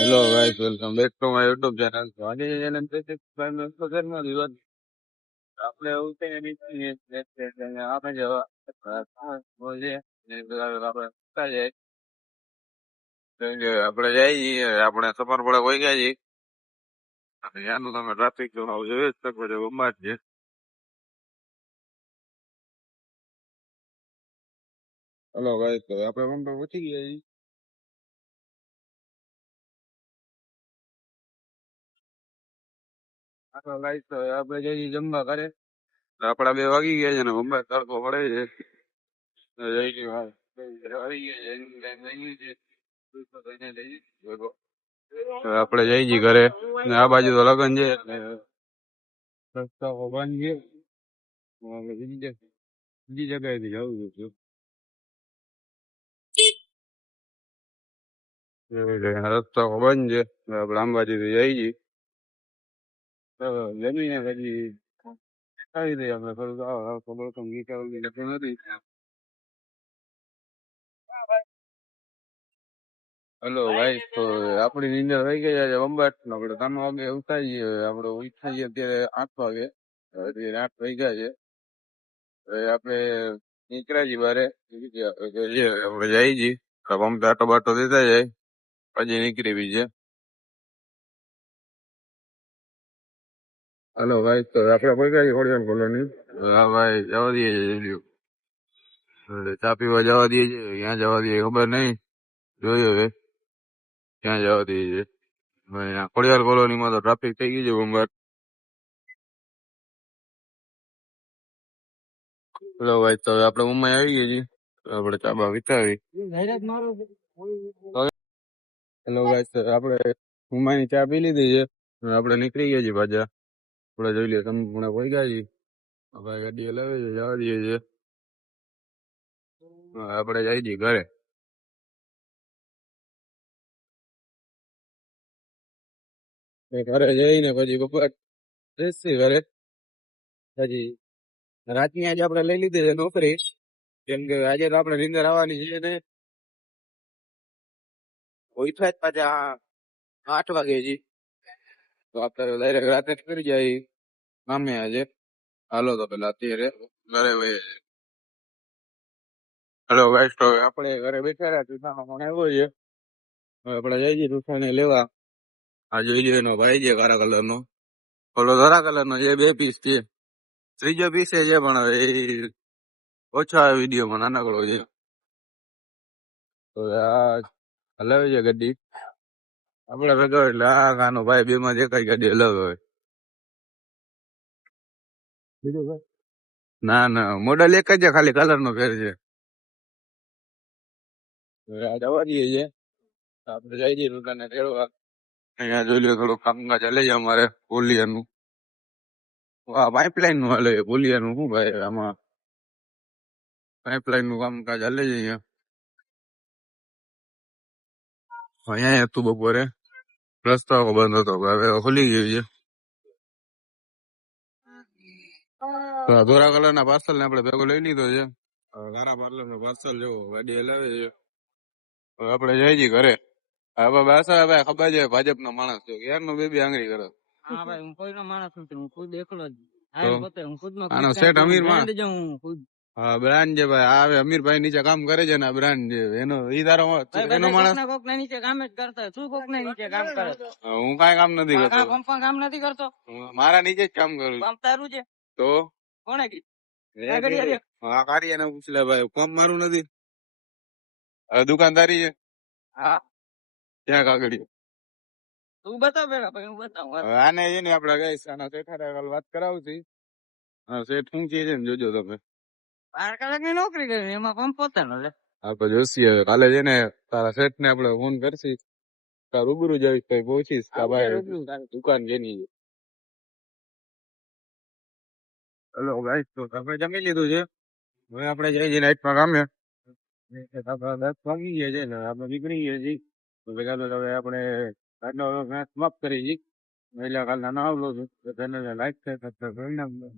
Hello guys, welcome back to my YouTube channel. તો આજે channel આપણે એવું છે આપણે જવા આપણે જઈએ આપણે સફર પડે કોઈ ગયા છીએ અને ત્યાંનું તમે ટ્રાફિક જોવા જોઈ જ શકો છો. ગંબાટ છે. હેલો ગાઈસ, તો આપણે મુંબઈ પહોંચી ગયા છીએ. ગાઈસ, તો આપણે જઈએ જમવા કરે. આપડા 2 વાગી ગયા છે ને મુંબઈ તડકો પડે છે. જઈ આવી ગયા છે. આપડે જઈ જી ઘરે ને આ બાજુ તો લગન છે એટલે રસ્તા બંધ છે. હવે બીજી જગ્યાએથી જવું છું. રસ્તા બંધ છે. આપડે અંબાજીથી જઈ જી જમીને પછી આવી દઈએ. આપણે થોડું ગીત નથી. હેલો ગાઈસ, તો આપડી નીંદર થઈ ગઈ છે અંબાટ. આપડે 3 વાગે ઉઠાઈએ. આપડે ઉઠાઈએ અત્યારે 8 વાગે. અત્યારે 8 વાગ્યા છે. હવે આપણે નીકળ્યા છીએ બારે. આપણે જઈ જી પંપ આટો બાટો દેતા જાય પછી નીકળી બીજે. હેલો ભાઈ, તો આપણે પહોંચ્યા છીએ ખોડિયાર કોલોની. હા ભાઈ, જવા દઈએ ચા પીવા જવા દઈએ છે. ક્યાં જવા દઈએ ખબર નહીં. જોયું હવે ક્યાં જવા દઈએ છે. ખોડિયાર કોલોનીમાં તો ટ્રાફિક થઈ ગયું છે બંબાટ. હેલો ભાઈ, તો આપણે મુંબઈ આવી ગઈ છીએ. આપણે ચા બા વિતાવી. હેલો ભાઈ, તો આપણે મુંબઈની ચા પી લીધી છે. આપણે નીકળી ગયા છીએ પાછા. આપણે જોઈ લઈએ તમે પણ કોઈ ગયા છીએ. ભાઈ ગાડી હલાવે છે, જવા દઈએ છે. આપણે જઈ છીએ ઘરે. ઘરે જઈને પછી બપોર બેસી ઘરે. પછી રાતની આજે આપણે લઈ લીધી છે નોકરી. કેમ કે આજે તો આપણે નીંદર આવવાની છે ને ઉઠ્યા જ પાછા 8 વાગે જી. તો આપણે ડાયરેક્ટ રાતે જ કરી જાય કામે આજે. હાલો તો પેલા અત્યારે ઘરે વહી. હેલો ગાઈસ, તો આપણે ઘરે બેઠા રહ્યા. તુષાનો ફોન આવ્યો છે. હવે આપણે જઈ છીએ તુષાને લેવા. આ જોઈ લો એનો ભાઈ છે કાળા કલર નો. ઓલો ધરા કલર નો છે. 2 પીસ છે. ત્રીજો પીસ છે પણ હવે ઓછા વિડીયોમાં નાનકડો છે. તો આ હલાવે છે ગાડી. આપડે ભેગો એટલે આ ગાનો ભાઈ 2 માં એક જ ગાડી હલાવે હોય. ના ના, મોડલ એક જ છે, ખાલી કલર નો ફેર છે. જવા દઈએ છે. આપડે જઈ જઈએ દુકાને તેડવા. અહીંયા જોઈ લો થોડું કામકાજ ચાલે છે અમારે પોલિયાનું. પાઇપલાઇન નું હાલે. પોલિયાનું શું ભાઈ, આમાં પાઇપલાઇન નું કામકાજ ચાલે છે અહીંયા. અહીંયા હતું બપોરે. રસ્તો બંધ હતો, હવે ખુલી ગયું છે. ધોરા કલર ના પાર્સલ ને આપણે ભેગો લઈ લીધો છે. લારા પાર્લર નું પાર્સલ જેવો ગાડી હલાવે છે. હવે આપણે જઈ છીએ ઘરે. હવે બાસા ભાઈ ખબર છે ભાજપ નો માણસ છે. ક્યારનો બેબી આંગળી કરે. હા ભાઈ, હું કોઈનો માણસ નથી. હું ખુદ એકલો જ. હું ખુદ આનો શેઠ અમીર માં હા બ્રાન્ડ છે ભાઈ. આવે અમીરભાઈ નીચે કામ કરે છે ને બ્રાન્ડ છે એનો. ઈ તારો એનો માણસ કોક ના નીચે કામ જ કરતા હોય. શું કોક ના નીચે કામ કરે? હું કાંઈ કામ નથી કરતો. પંપમાં કામ નથી કરતો. મારા નીચે જ કામ કરું. પંપ તારું છે તો કોણે હા કાર્ય ને પૂછ લે ભાઈ. પંપ મારું નથી. દુકાનદારી છે. હા, ક્યાં કાગળિયો તું બતાવ પેલા પછી હું બતાવું. આને છે ને આપડે ગઈ આના શેઠ વાત કરાવું છું. શેઠ શું છે ને જોજો તમે. 12 કલાકની નોકરી કરી એમાં પંપ પોતાનો લે. આપડે જોશી હવે કાલે છે ને તારા શેઠ ને આપડે ફોન કરશી. તાર રૂબરૂ જઈશ તો પહોંચીશ. દુકાન જેની છે. હેલો ગાઈસ, તો તમે જમી લીધું છે. હવે આપણે જઈ નાઈટમાં કામે. 10 વાગી ગયા છે ને આપણે નીકળી ગયા છીએ. ભેગા તો હવે આપણે આજનો મેચ સમાપ્ત કરી છીએ. કાલના ના આવલો છું. ચેનલને લાઈક કરી નાખજો.